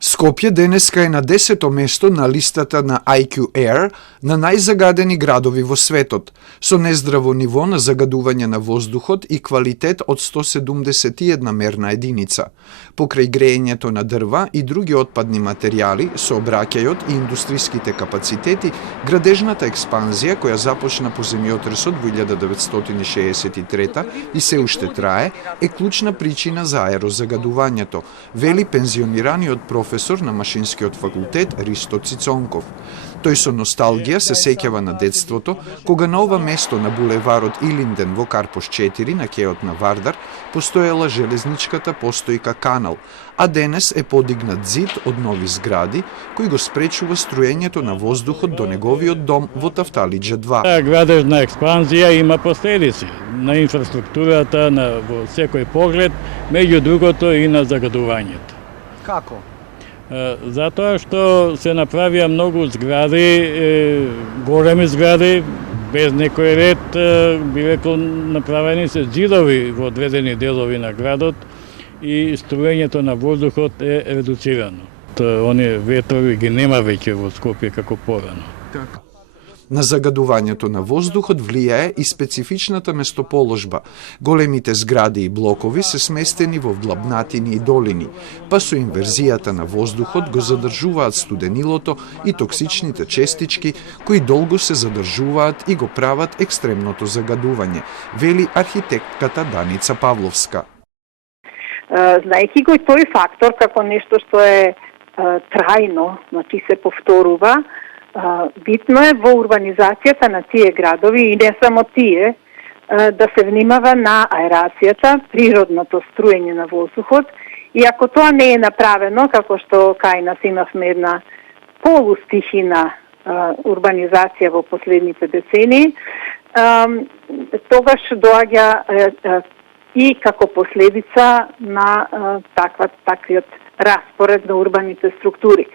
Скопје денеска е на 10-то место на листата на IQ Air на најзагадени градови во светот, со нездраво ниво на загадување на воздухот и квалитет од 171 мерна единица. Покрај греењето на дрва и други отпадни материјали, сообраќајот и индустриските капацитети, градежната експанзија која започна по земјотресот во 1963 и се уште трае, е клучна причина за аерозагадувањето, вели пензионираниот професор на Машинскиот факултет Ристо Цицонков. Тој со носталгија се сеќава на детството, кога на ова место на булеварот Илинден во Карпош 4 на кеот на Вардар постоела железничката постојка канал, а денес е подигнат зид од нови згради кој го спречува струењето на воздухот до неговиот дом во Тафталиџа 2. Градежна експанзија има последици на инфраструктурата, во секој поглед, меѓу другото и на загадувањето. Како? Затоа што се направија многу згради, големи згради, без некој ред, би рекол, направени се џидови во одредени делови на градот и струењето на воздухот е редуцирано. Оние ветрови ги нема веќе во Скопје како порано. Така. На загадувањето на воздухот влијае и специфичната местоположба. Големите згради и блокови се сместени во вдлабнатини и долини, па со инверзијата на воздухот го задржуваат студенилото и токсичните честички кои долго се задржуваат и го прават екстремното загадување, вели архитектката Даница Павловска. Знаејќи го тој фактор како нешто што е трајно, значи се повторува, битно е во урбанизацијата на тие градови и не само тие да се внимава на аерацијата, природното струење на воздухот, и ако тоа не е направено, како што кај нас имавме една полустихина урбанизација во последните децении, тогаш доаѓа и како последица на таквиот распоред на урбаните структури.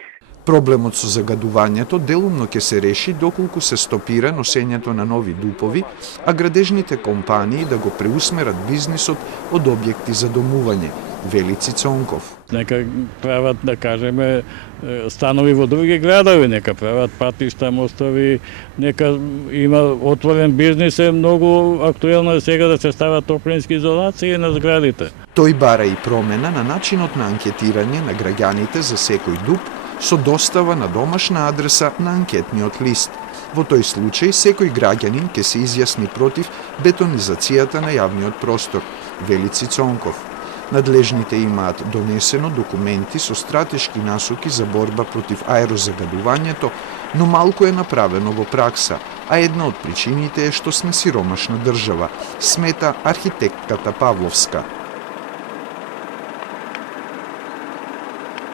Проблемот со загадувањето делумно ќе се реши доколку се стопира носењето на нови дупови, а градежните компании да го преусмерат бизнисот од објекти за домување, вели Цицонков. Нека прават, да кажеме, станови во други градови, нека прават патишта, мостови, нека има отворен бизнис, е многу актуелно сега да се стават топлински изолации на зградите. Тој бара и промена на начинот на анкетирање на граѓаните за секој дуп, со достава на домашна адреса на анкетниот лист. Во тој случај, секој граѓанин ќе се изјасни против бетонизацијата на јавниот простор, вели Цицонков. Надлежните имаат донесено документи со стратешки насоки за борба против аерозагадувањето, но малку е направено во пракса, а една од причините е што сме сиромашна држава, смета архитектката Павловска.